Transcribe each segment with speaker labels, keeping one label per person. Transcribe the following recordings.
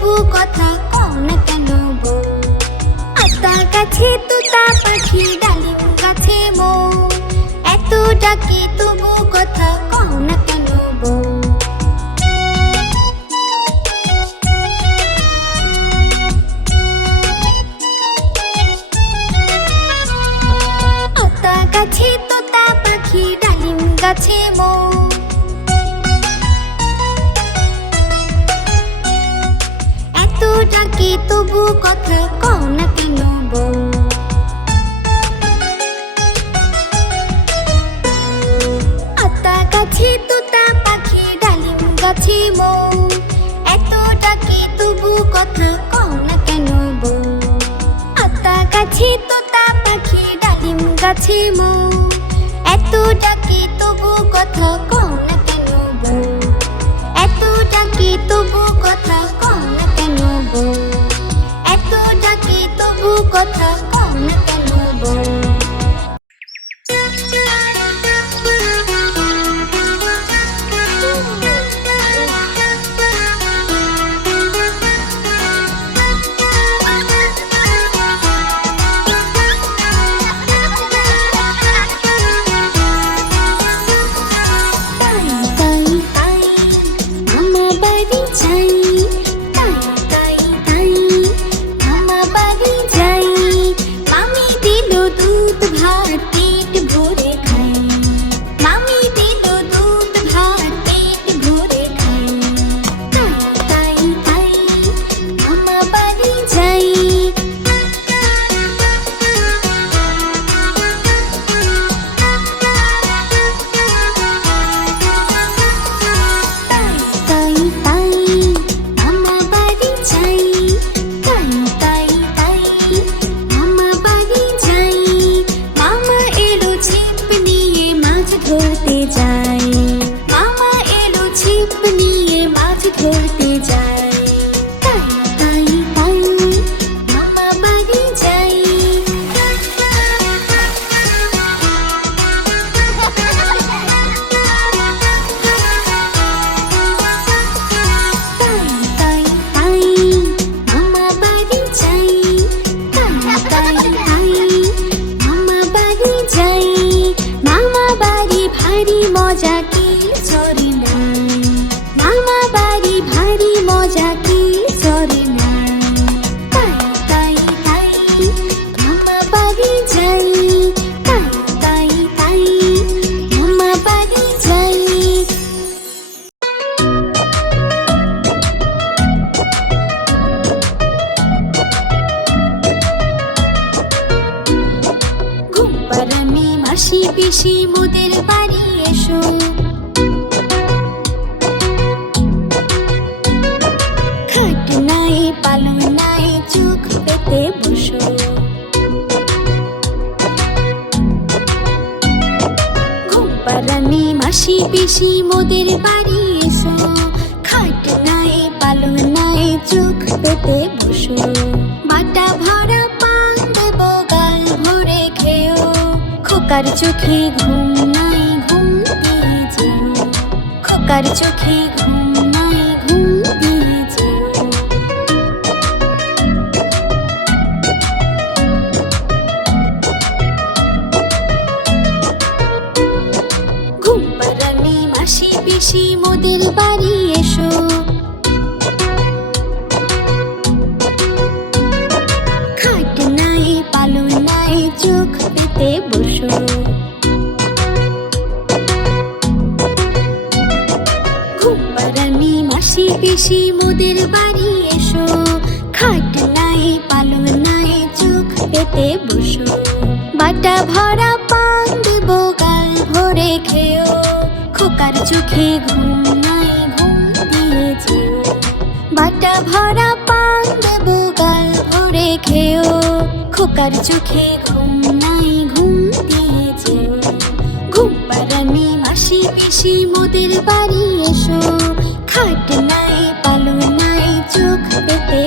Speaker 1: তবু কথা কও না কেন বউ? আতা গাছে তোতা পাখি ডালিম গাছে মৌ। এত ডাকে তবু কথা কও না কেন বউ? আতা গাছে তোতা পাখি ডালিম গাছে মৌ। কথা কও তোতা পাখি ডালিম গাছে মৌ। এত ডাকে তবু কথা কও না কেন বউ তোতা পাখি ডালিম গাছে মৌ। এত পিসি মোদের বাড়ি এসো। খাট নাই, পালং নাই, চোখ পেতে বসো। ঘুম পাড়ানি মাসি পিসি মোদের বাড়ি এসো। খাট নাই, পালং নাই, চোখ পেতে বসো। খোকার চোখে ঘুম নাই, ঘুম দিয়ে যেও। খোকার চোখে ঘুম নাই, ঘুম দিয়ে যেও। ঘুম পাড়ানি মাসি পিসি, মোদের বাড়ি এসো। বসো। মাসি পিসি, মোদের বাড়ি এসো। খাট নাই পালন নাই, চোখ পেতে বসো। বাটা ভরা পান দেব, গাল ভরে খোকার চোখে ঘুম নাই, ঘুম দিয়ে যেও। বাটা ভরা পান দেব, গাল ভরে খোকার চোখে ঘুম নাই আসি মোদের বাড়ি এসো। খাট নাই পালো নাই চোখ পেতে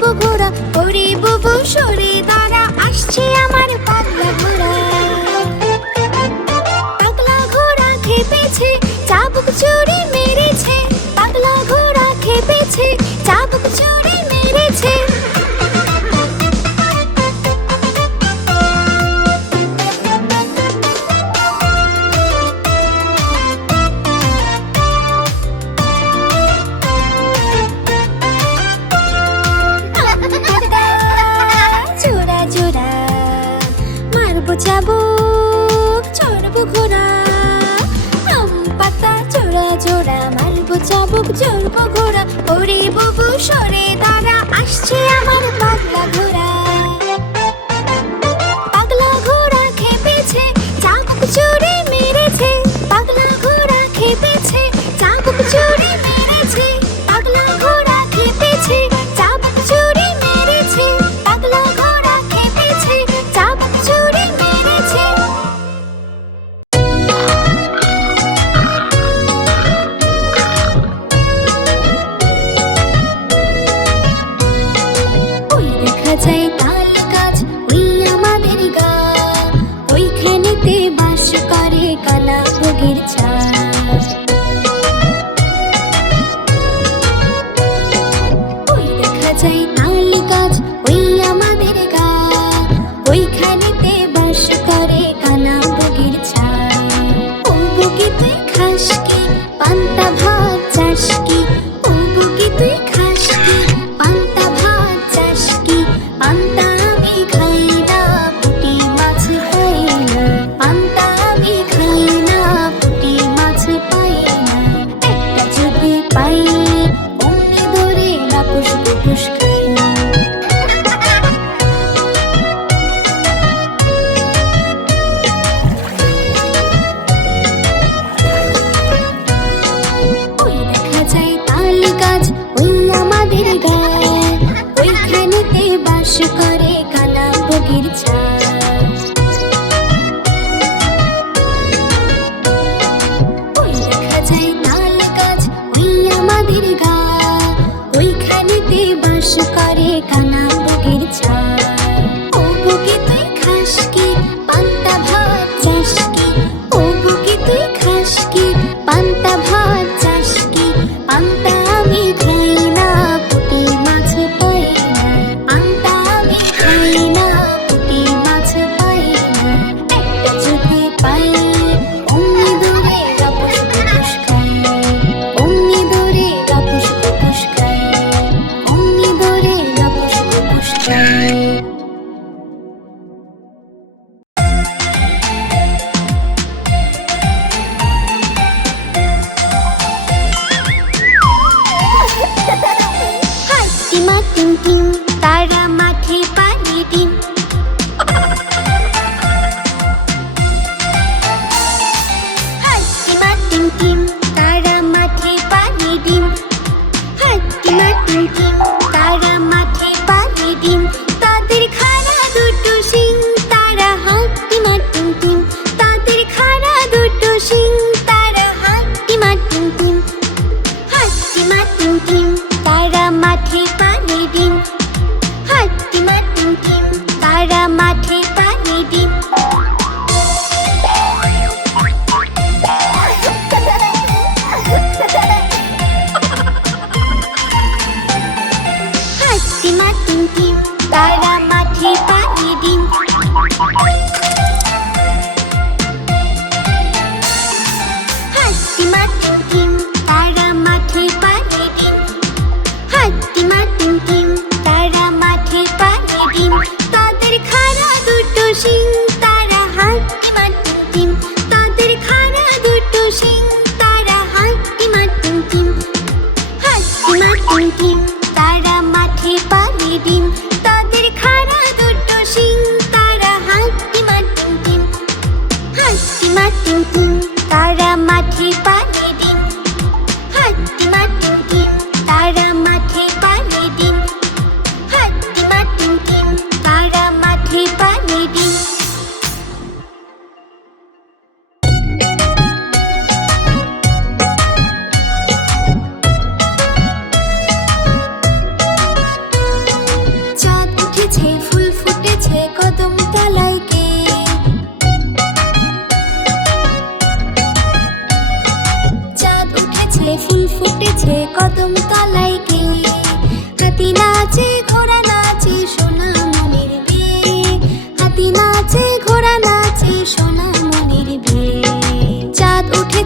Speaker 1: করব ঘোরা গরিব সরে তারা আসছে গল্প ঘোড়া ওরে বুবু সরে দাঁড়া আসছে আমার পাগলা ঘোড়া। फिर गा कोई खेलते बाश करे।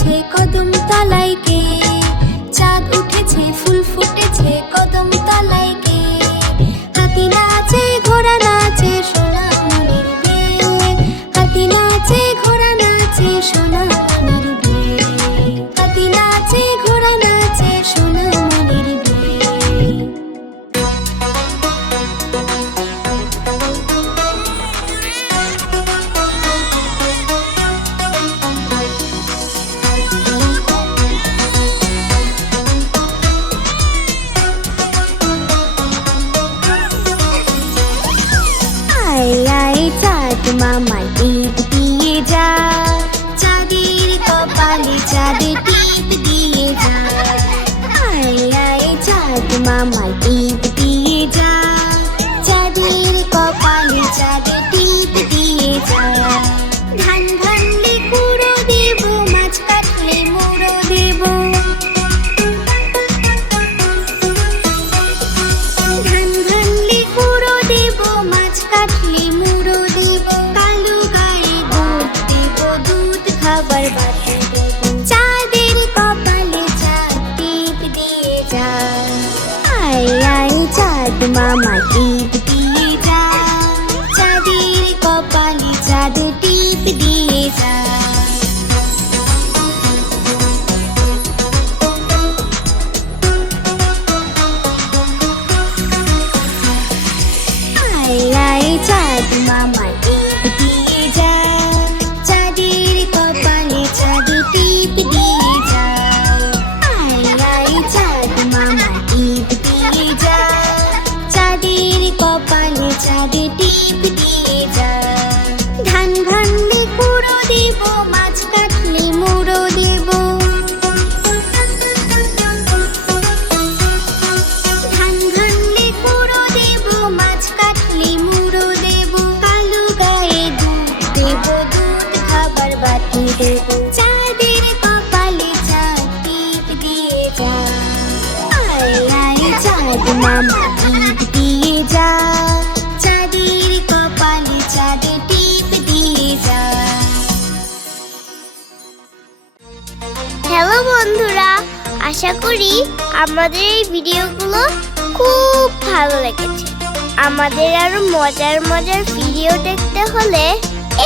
Speaker 1: আছে কদম তালা my mind. my চাঁদের
Speaker 2: হ্যালো বন্ধুরা, আশা করি আমাদের এই ভিডিওগুলো খুব ভালো লেগেছে। আমাদের আরও মজার মজার ভিডিও দেখতে হলে